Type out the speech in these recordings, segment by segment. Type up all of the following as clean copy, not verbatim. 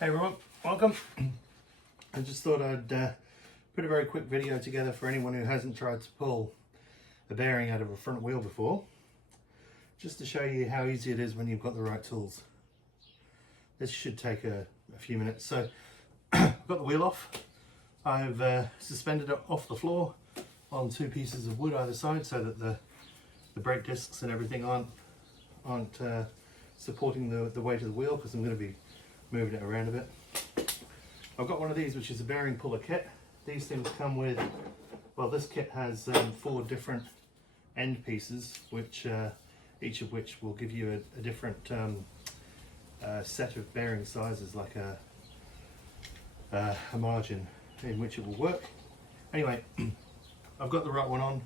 Hey everyone, welcome. I just thought I'd put a very quick video together for anyone who hasn't tried to pull a bearing out of a front wheel before, just to show you how easy it is when you've got the right tools. This should take a few minutes. So I've got the wheel off. I've suspended it off the floor on two pieces of wood either side so that the brake discs and everything aren't supporting the weight of the wheel, because I'm going to be moving it around a bit. I've got one of these, which is a bearing puller kit. These things come with, well, this kit has 4 different end pieces, which each of which will give you a different set of bearing sizes, like a margin in which it will work. Anyway, I've got the right one on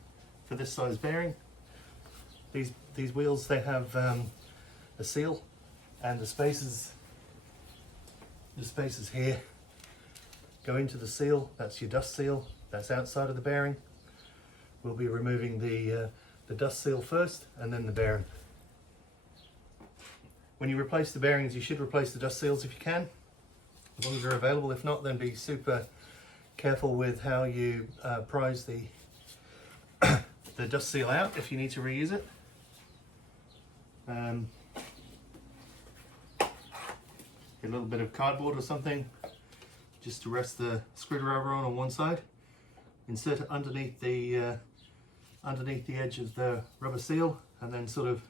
for this size bearing. These wheels, they have a seal, and the spaces here go into the seal. That's your dust seal. That's outside of the bearing. We'll be removing the dust seal first, and then the bearing. When you replace the bearings, you should replace the dust seals if you can, as long as they're available. If not, then be super careful with how you prise the the dust seal out if you need to reuse it. Get a little bit of cardboard or something just to rest the screwdriver on one side. Insert it underneath the edge of the rubber seal, and then sort of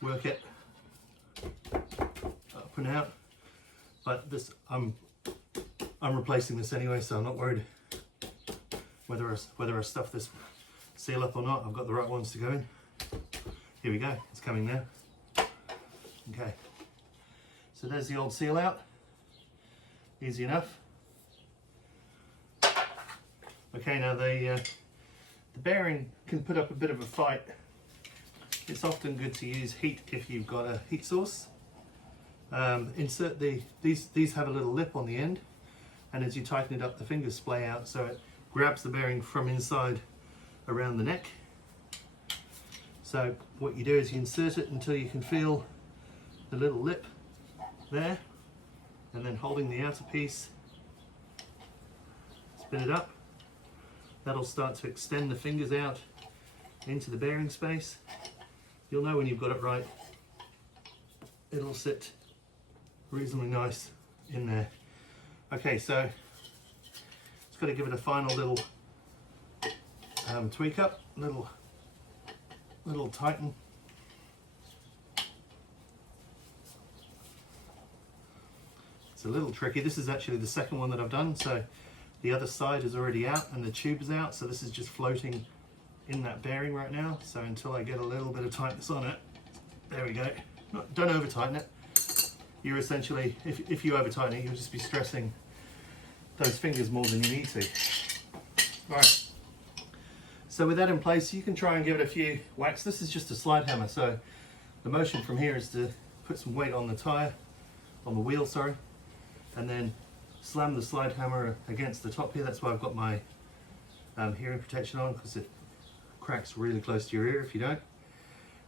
work it up and out. But this, I'm replacing this anyway, so I'm not worried whether I stuff this seal up or not. I've got the right ones to go in. Here we go, it's coming now. Okay, so there's the old seal out. Easy enough. Okay, now the bearing can put up a bit of a fight. It's often good to use heat if you've got a heat source. Insert these have a little lip on the end, and as you tighten it up, the fingers splay out, so it grabs the bearing from inside around the neck. So what you do is you insert it until you can feel the little lip there, and then holding the outer piece, spin it up. That'll start to extend the fingers out into the bearing space. You'll know when you've got it right. It'll sit reasonably nice in there. Okay, so just got to give it a final little tweak up, little tighten. It's a little tricky. This is actually the second one that I've done, so the other side is already out and the tube is out, so this is just floating in that bearing right now. So until I get a little bit of tightness on it, there we go. Don't over tighten it. You're essentially, if you over tighten it, you'll just be stressing those fingers more than you need to. Right. So with that in place, you can try and give it a few whacks. This is just a slide hammer, so the motion from here is to put some weight on the wheel, sorry, and then slam the slide hammer against the top here. That's why I've got my hearing protection on, because it cracks really close to your ear if you don't.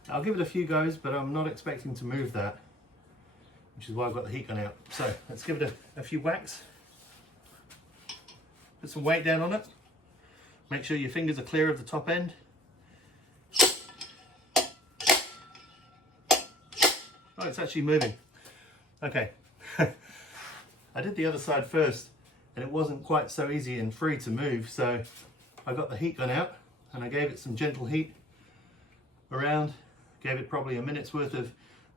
I'll give it a few goes, but I'm not expecting to move that, which is why I've got the heat gun out. So let's give it a few whacks. Put some weight down on it. Make sure your fingers are clear of the top end. Oh, it's actually moving. Okay. I did the other side first, and it wasn't quite so easy and free to move, so I got the heat gun out and I gave it some gentle heat around. Gave it probably a minute's worth of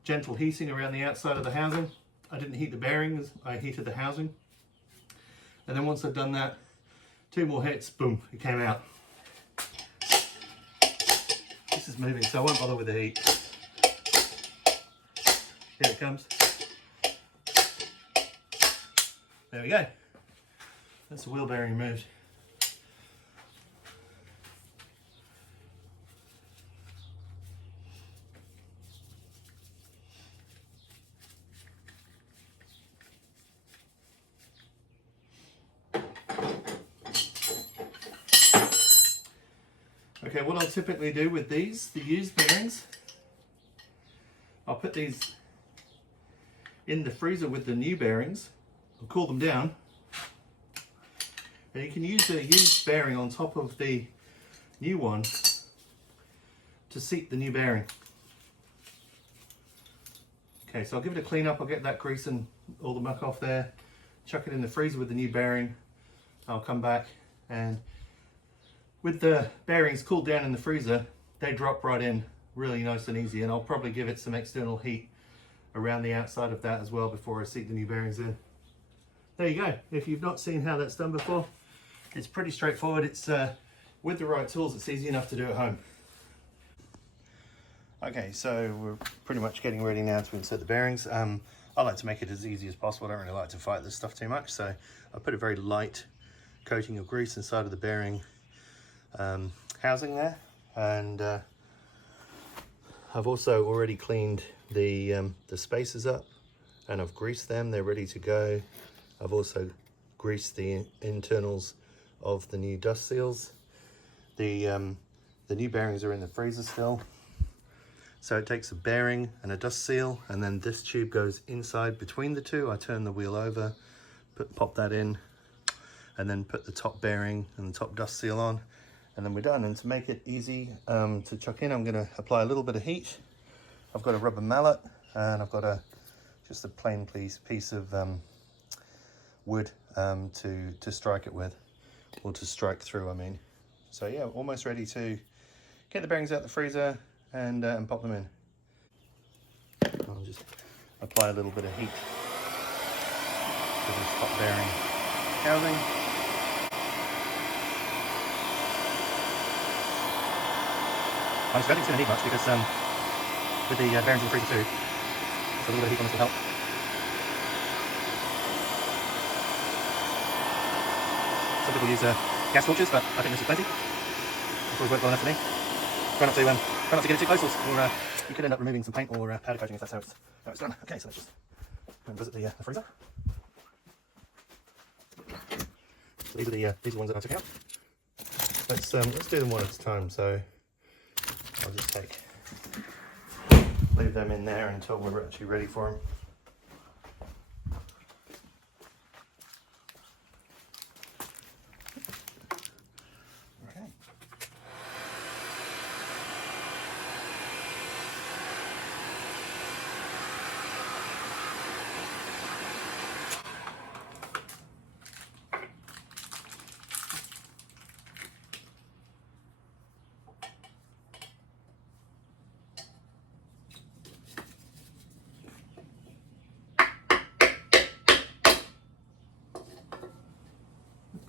gentle heating around the outside of the housing. I didn't heat the bearings, I heated the housing. And then once I'd done that, 2 more hits, boom, it came out. This is moving, so I won't bother with the heat. Here it comes. There we go. That's the wheel bearing removed. Okay, what I'll typically do with these, the used bearings, I'll put these in the freezer with the new bearings. I'll cool them down. And you can use the used bearing on top of the new one to seat the new bearing. Okay, so I'll give it a clean up. I'll get that grease and all the muck off there. Chuck it in the freezer with the new bearing. I'll come back, and with the bearings cooled down in the freezer, they drop right in really nice and easy. And I'll probably give it some external heat around the outside of that as well before I seat the new bearings in. There you go. If you've not seen how that's done before, it's pretty straightforward. It's with the right tools, it's easy enough to do at home. Okay, so we're pretty much getting ready now to insert the bearings. I like to make it as easy as possible. I don't really like to fight this stuff too much, so I put a very light coating of grease inside of the bearing housing there, and I've also already cleaned the spacers up, and I've greased them. They're ready to go. I've also greased the internals of the new dust seals. The new bearings are in the freezer still. So it takes a bearing and a dust seal, and then this tube goes inside between the two. I turn the wheel over, pop that in, and then put the top bearing and the top dust seal on, and then we're done. And to make it easy to chuck in, I'm going to apply a little bit of heat. I've got a rubber mallet, and I've got just a plain piece of wood to strike it with, or to strike through, I mean. So yeah, almost ready to get the bearings out the freezer and pop them in. I'll just apply a little bit of heat to this top bearing housing. I just don't think it's going to need much because with the bearings in the freezer too, so a little bit of heat on this will help. Some people use gas torches, but I think this is plenty. It's always worked well enough for me. Try not to get it too close, or you could end up removing some paint or powder coating if that's how it's done. Okay, so let's just go and visit the freezer. So these are the ones that I took out. Let's do them one at a time. So I'll just leave them in there until we're actually ready for them.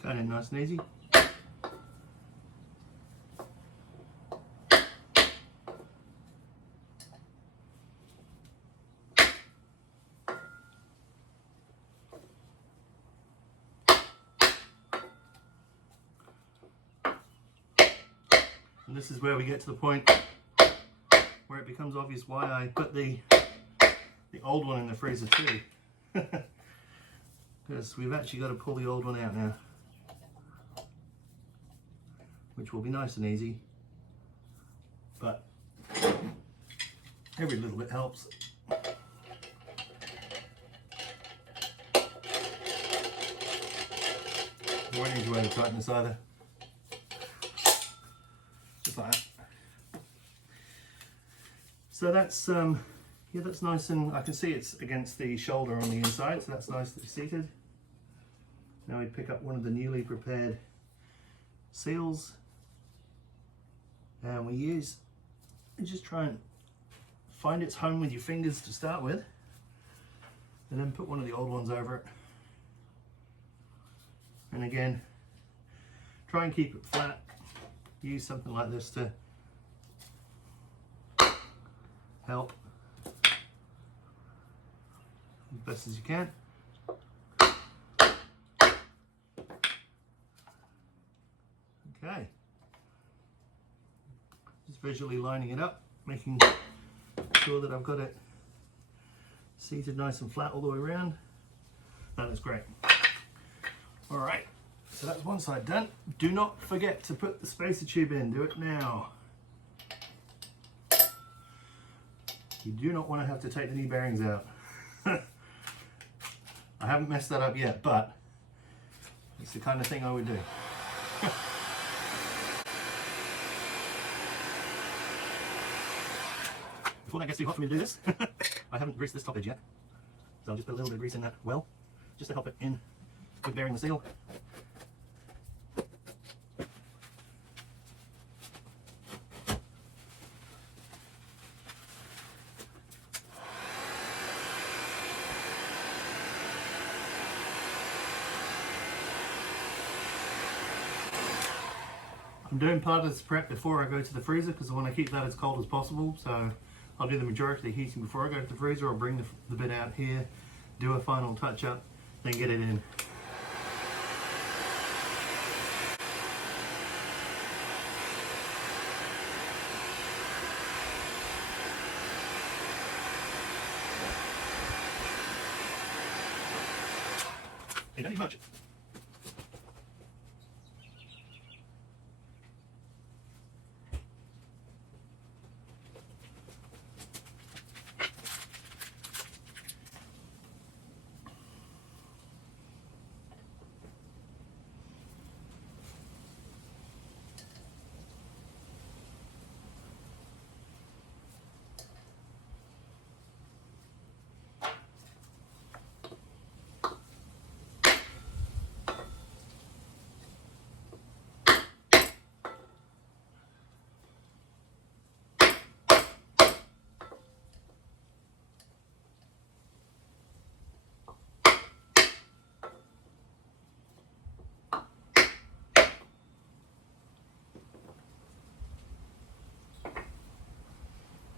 Going in nice and easy. And this is where we get to the point where it becomes obvious why I put the old one in the freezer too. Because we've actually got to pull the old one out now, which will be nice and easy, but every little bit helps. You won't need to over tighten this either. Just like that. So that's yeah, that's nice, and I can see it's against the shoulder on the inside, so that's nicely seated. Now we pick up one of the newly prepared seals, and we just try and find its home with your fingers to start with, and then put one of the old ones over it. And again, try and keep it flat. Use something like this to help as best as you can. Okay, just visually lining it up, making sure that I've got it seated nice and flat all the way around. That is great. All right, so that's one side done. Do not forget to put the spacer tube in. Do it now. You do not want to have to take the new bearings out. I haven't messed that up yet, but it's the kind of thing I would do. Before that gets too hot for me to do this, I haven't greased this top edge yet. So I'll just put a little bit of grease in that well, just to help it in with bearing the seal. I'm doing part of this prep before I go to the freezer because I want to keep that as cold as possible. So I'll do the majority of the heating before I go to the freezer. I'll bring the bit out here, do a final touch up, then get it in. You don't need much.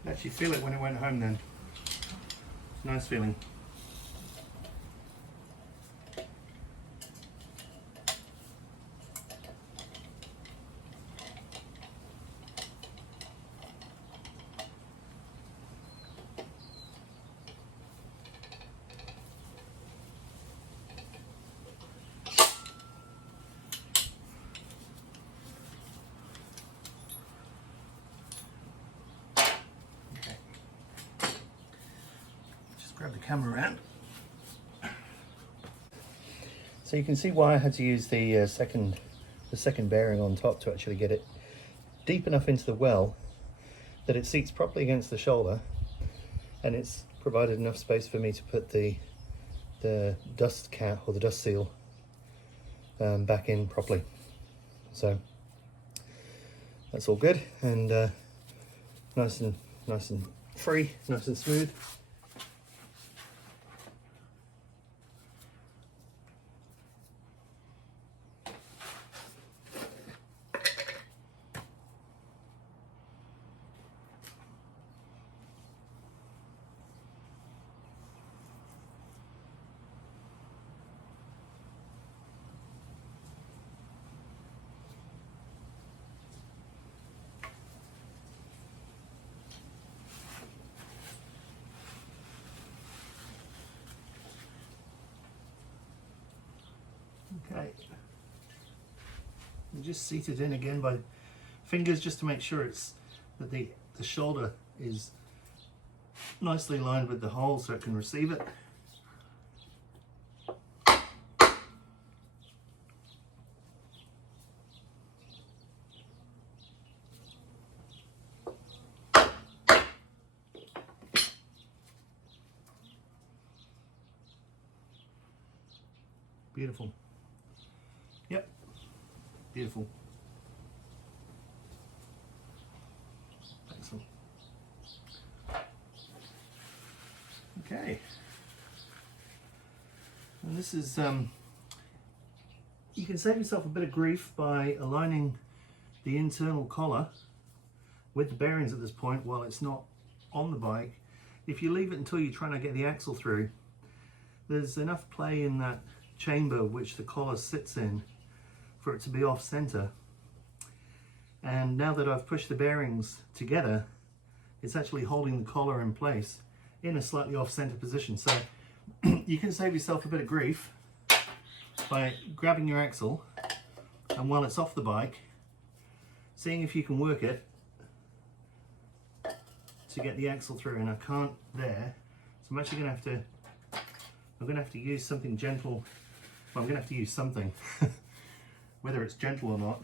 Actually feel it when it went home then. It's a nice feeling. Grab the camera around. So you can see why I had to use the second bearing on top to actually get it deep enough into the well that it seats properly against the shoulder, and it's provided enough space for me to put the dust cap or the dust seal back in properly. So that's all good and nice and free, nice and smooth. Okay, and just seat it in again by fingers just to make sure it's that the shoulder is nicely lined with the hole so it can receive it. Beautiful. Yep, beautiful. Excellent. Okay. And this is, you can save yourself a bit of grief by aligning the internal collar with the bearings at this point while it's not on the bike. If you leave it until you're trying to get the axle through, there's enough play in that chamber which the collar sits in for it to be off center. And now that I've pushed the bearings together, it's actually holding the collar in place in a slightly off center position. So you can save yourself a bit of grief by grabbing your axle, and while it's off the bike, seeing if you can work it to get the axle through. And I can't there, so I'm actually going to have to I'm going to have to use something gentle. Well, I'm going to have to use something. Whether it's gentle or not,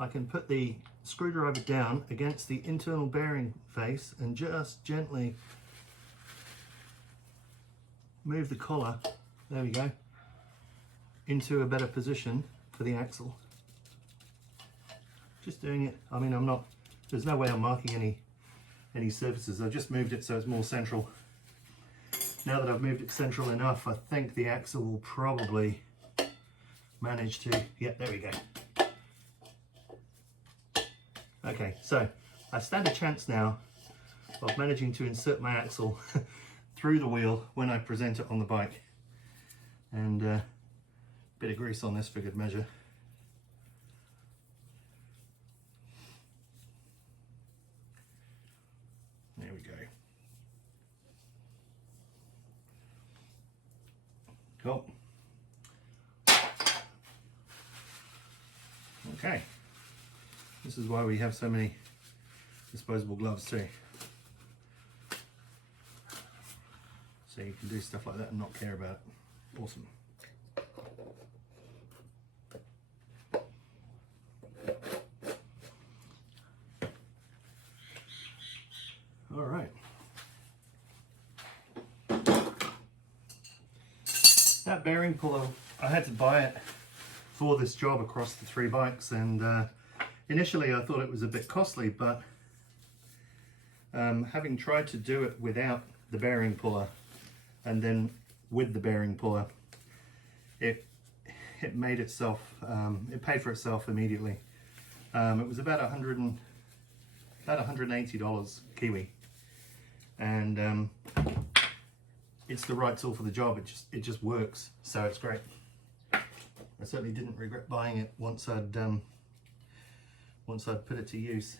I can put the screwdriver down against the internal bearing face and just gently move the collar, there we go, into a better position for the axle. Just doing it. I mean, there's no way I'm marking any surfaces. I've just moved it so it's more central. Now that I've moved it central enough, I think the axle will probably manage to, yeah, there we go. Okay, so I stand a chance now of managing to insert my axle through the wheel when I present it on the bike. And a bit of grease on this for good measure. There we go. Cool. Okay. This is why we have so many disposable gloves too. So you can do stuff like that and not care about it. Awesome. All right. That bearing puller, I had to buy it for this job across the 3 bikes, and initially I thought it was a bit costly, but having tried to do it without the bearing puller and then with the bearing puller, it made itself, it paid for itself immediately. It was about $180 Kiwi, and it's the right tool for the job. It just works, so it's great. I certainly didn't regret buying it once I'd put it to use.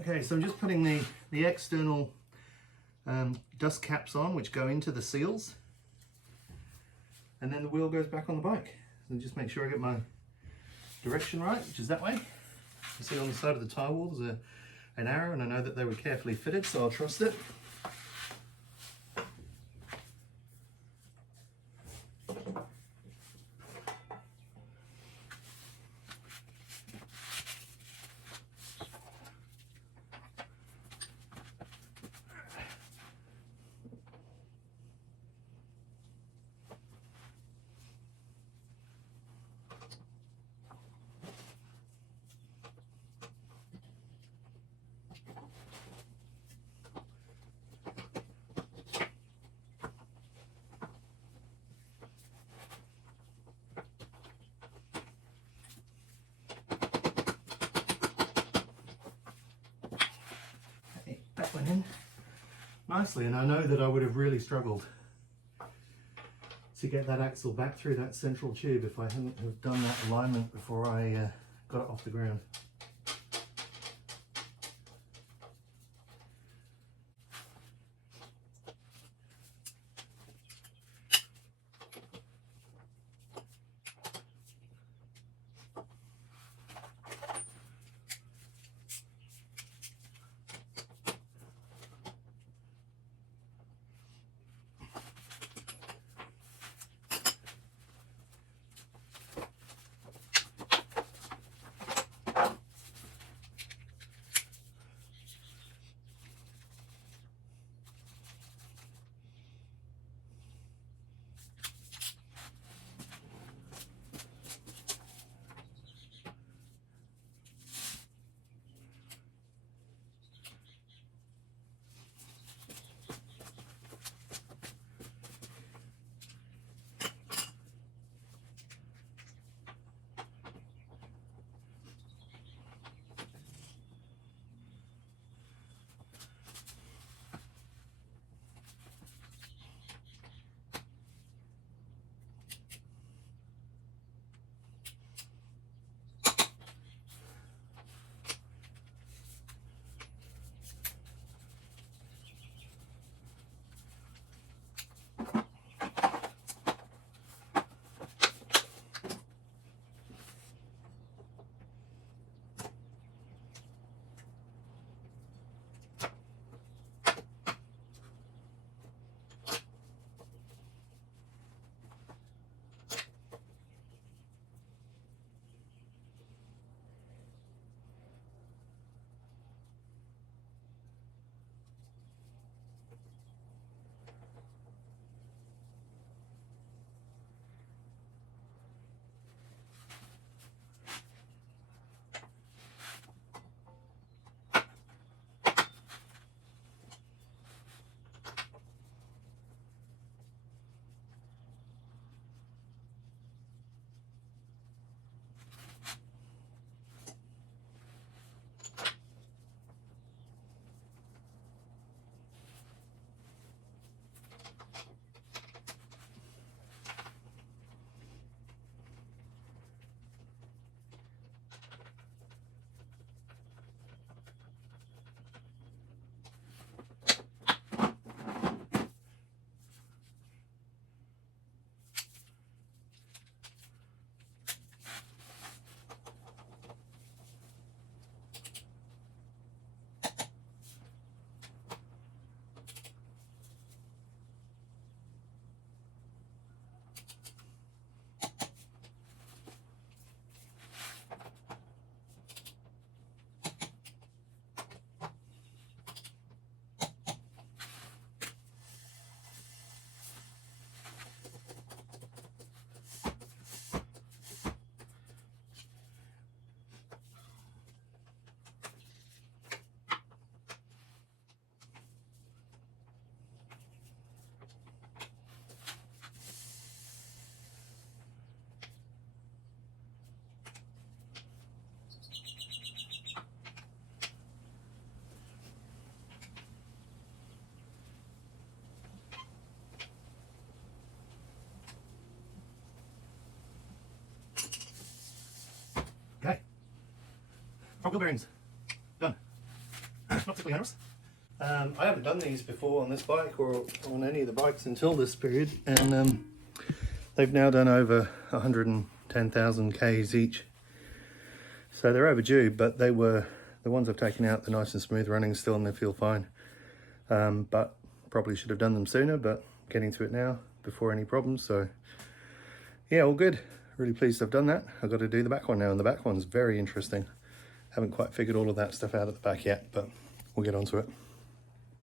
Okay, so I'm just putting the external dust caps on, which go into the seals, and then the wheel goes back on the bike. So just make sure I get my direction right, which is that way. You see on the side of the tyre wall there's an arrow, and I know that they were carefully fitted, so I'll trust it. That went in nicely, and I know that I would have really struggled to get that axle back through that central tube if I hadn't have done that alignment before I got it off the ground. front wheel bearings, done. Not particularly onerous. I haven't done these before on this bike or on any of the bikes until this period, and they've now done over 110,000 Ks each. So they're overdue, but they were, the ones I've taken out, they're nice and smooth running still and they feel fine. But probably should have done them sooner, but getting to it now before any problems. So yeah, all good. Really pleased I've done that. I've got to do the back one now, and the back one's very interesting. Haven't quite figured all of that stuff out at the back yet, but we'll get onto it.